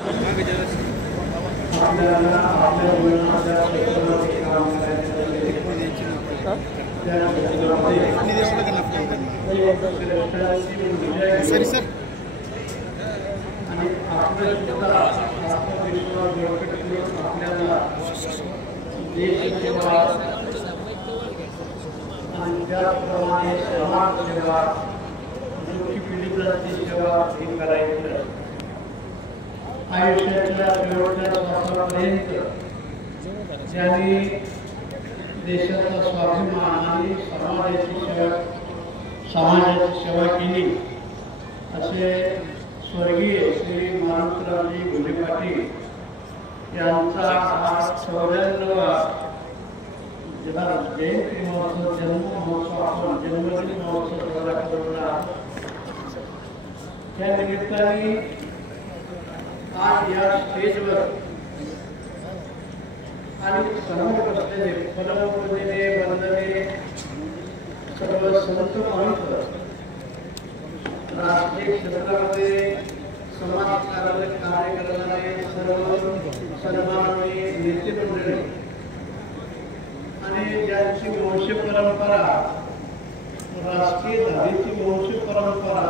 आपल्याला आपल्या जीवनाच्या क्षेत्रामध्ये काम करायचं सर सर आणि आपल्याला देशसेवा आणि त्याचप्रमाणे समाजसेवा दुःखी पीडितांची सेवा हे करायचं आयुष्याच्या शेवटच्या श्वासापर्यंत ज्यांनी देशाचा स्वाभिमान आणि समाजाची सेवा केली असे स्वर्गीय श्री मारुतीरावजी घुले पाटील यांचा 94वा जयंती महोत्सव जन्म महोत्सव आपण जन्मदिन महोत्सव साजरा करत आहोत। त्या निमित्ताने आज या स्टेजवर आणि समोर बसलेले परमपूजनीय वंदनीय सर्व संत महंत राष्ट्रीय क्षेत्रामध्ये समाजकार्य कार्य करणारे सर्व सन्माननीय नेते मंडळी आणि ज्यांची वंश परंपरा राष्ट्रीय धाडीची वंश परंपरा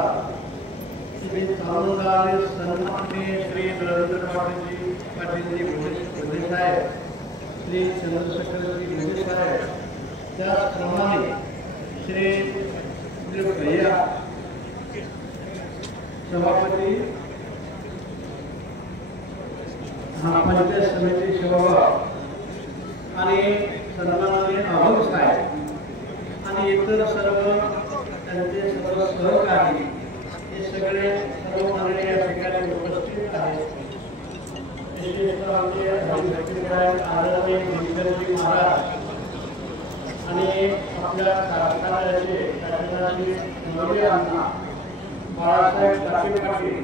श्री चालूदारे सन्माननीय श्री नरेंद्र पाटीलजी घोले साहेब श्री चंद्रशेखरजी घोले साहेब त्याचप्रमाणे श्री भैया सभापती पंचायत समिती सभापती आणि सन्माननीय अभंग साहेब आणि इतर सर्व त्यांचे सर्व सहकारी हे सगळे सर्व मंडळी या ठिकाणी उपस्थित आहेत। विशेषतः आमचे आदरणीय दिनकरजी महाराज आणि आपल्या कारखान्याचे बाळासाहेब टाके पाटील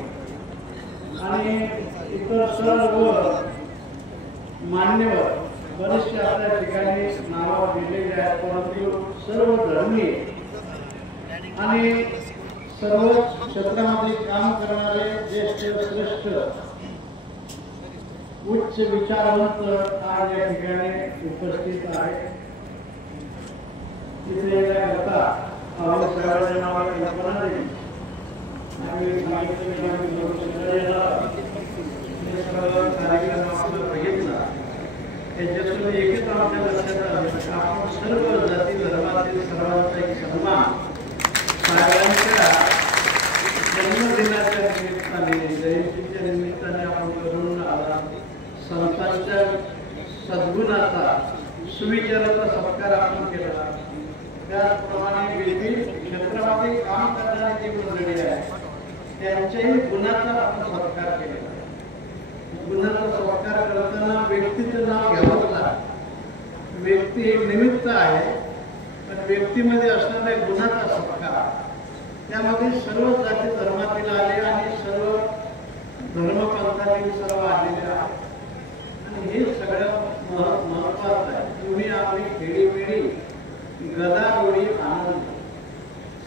आणि इतर सर्व मान्यवर बरेचसे आपल्या ठिकाणी नाव दिलेले आहेत, परंतु सर्व धर्मी आणि सर्व क्षेत्रामध्ये काम करणारे ज्येष्ठ श्रेष्ठ उच्च विचारवंत आज या ठिकाणी उपस्थित आहेत। तिथे येण्याकरता साहेबांच्या नावाला कल्पना दिली कार्यक्रम बघितला त्याच्यातून एकच आमच्या लक्षात आलं की आपण सर्व जाती धर्मातील सर्वांचा एक सन्मान साहेबांच्या जन्मदिनाच्या निमित्ताने जयंतीच्या निमित्ताने आपण करून आला। संतांच्या सद्गुणाचा सुविचाराचा सत्कार आपण केला। त्याचप्रमाणे विविध क्षेत्रामध्ये काम करणारी जी मंडळी आहे त्यांच्याही गुणाचा आपण सत्कार केला। गुणाचा सत्कार करताना व्यक्तीचं नाव घ्यावंच लागतं। व्यक्ती एक निमित्त आहे, पण व्यक्तीमध्ये असणाऱ्या गुणाचा सत्कार त्यामध्ये सर्व जाती धर्मातील आले आणि सर्व धर्मपंथातील सर्व आलेले आहेत आणि हे सगळ्यात महत्वाचं आहे। तुम्ही आपली खेळीमेळी गदारोळी आनंद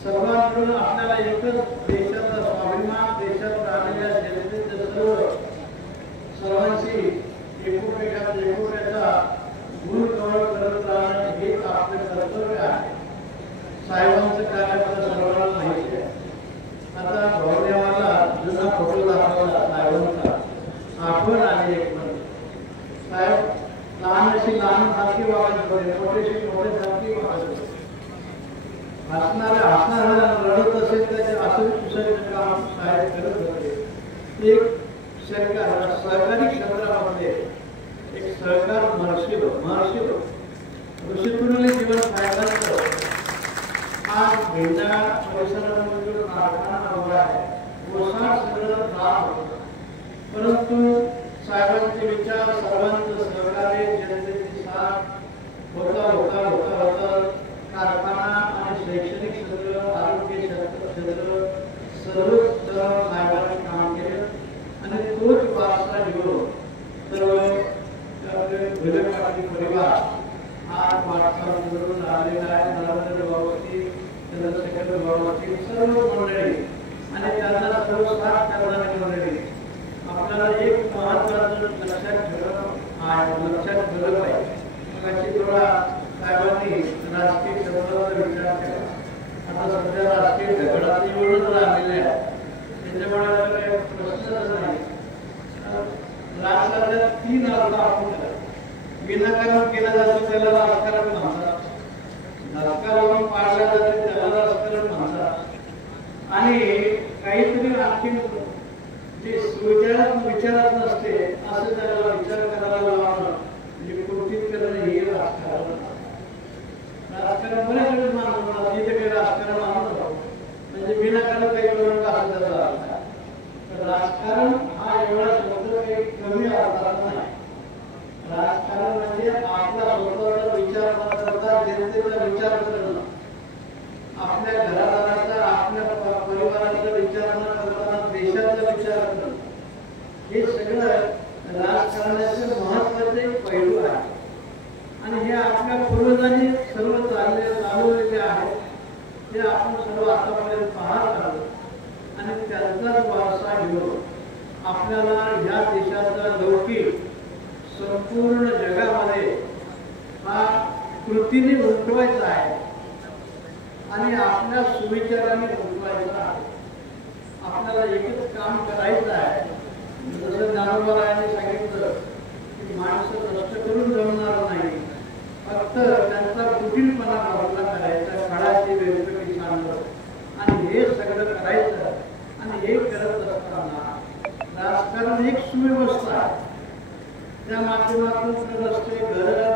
सर्वांकडून आपल्याला एकच देशाचा स्वाभिमान देशात राहिलेल्या जनतेचे सर्वांशी एकोप्याचा गुण कवळ करत राहणं हेच आपले कर्तव्य आहे। साहेबांचं कार्य सर्वांना माहिती आहे। आता भाऊदेवाला जुना फोटो दाखवला साहेबांचा आठवण आली एक म्हणजे साहेब लहानशी लहान सारखी वागत होते, मोठेशी मोठे सारखी वागत होते। हसणाऱ्या रडत असेल त्याचे असं काम साहेब करत होते। एक सहकारी क्षेत्रामध्ये एक सहकार महर्षी ऋषीतुल्य जीवन साहेबांचं आज भेंडा परिसरामध्ये कारखाना उभा आहे, ओसाड सगळं काम होतं, परंतु साहेबांचे विचार सर्वांचं सहकार्य जनतेची साथ होता कारखाना आणि शैक्षणिक क्षेत्र आरोग्य क्षेत्र सर्वच साहेबांनी काम केलं आणि तोच वारसा घेऊन सर्व घुले पाटील परिवार आज वाटचाल करून आलेला आहे। नरेंद्र बाबाची चंद्रशेखर बाबाची सर्व मंडळी आणि त्यांना सर्व साथ करणारी मंडळी आपल्याला एक लक्षात ठेवलं पाहिजे. मगाशी थोडा साहेबांनी राजकीय क्षेत्राचा विचार केला. आता सध्या राजकीय झगडा निवडून राहिलेले आहे, त्याच्यामुळे काही प्रश्नच नाही. राजकारणात 3 अर्थ आपण विनाकारण केलं जातं त्याला राजकारण म्हणतात, राजकारण पाळलं जाते त्याला राजकारण म्हणतात, आणि काहीतरी आणखी जे विचारात नसते असं त्याला विचार करायला लावणं म्हणजे कृतीत करणं हे राजकारण. राजकारण बऱ्याच मानतात इथे काही राजकारण आणलं म्हणजे विनाकारण काही करून असं त्याचा अर्थ आहे. राजकारण हा एवढा शब्द काही कमी अर्थात नाही. राजकारण म्हणजे आपला स्वतःचा विचार न करता जनतेचा विचार करणं, आपल्या घरादाराचा आपल्या परिवाराचा विचार न करताना देशाचा विचार करणं, हे सगळं राजकारणाचे महत्त्वाचे पैलू आहे. आणि हे आपल्या पूर्वजांनी सर्व चालवलेले आहेत, ते आपण सर्व आतापर्यंत पाहत आहोत. आणि त्यांचाच वारसा घेऊन आपल्याला या देशाचा लौकिक संपूर्ण जगामध्ये हा कृतीने उमटवायचा आहे आणि आपल्या सुविचाराने उमटवायचा आहे. आपल्याला एकच काम करायचं आहे. जसं ज्ञानोबारायांनी सांगितलं की माणसं कष्ट करून जमणार नाही, फक्त त्यांचा कुटीलपणा बाजूला करायचा, काळाची वेगवेगळी सांगत आणि हे सगळं करायचं. आणि हे करत असताना राजकारण एक सुव्यवस्था आहे, त्या माध्यमातून रस्ते, घर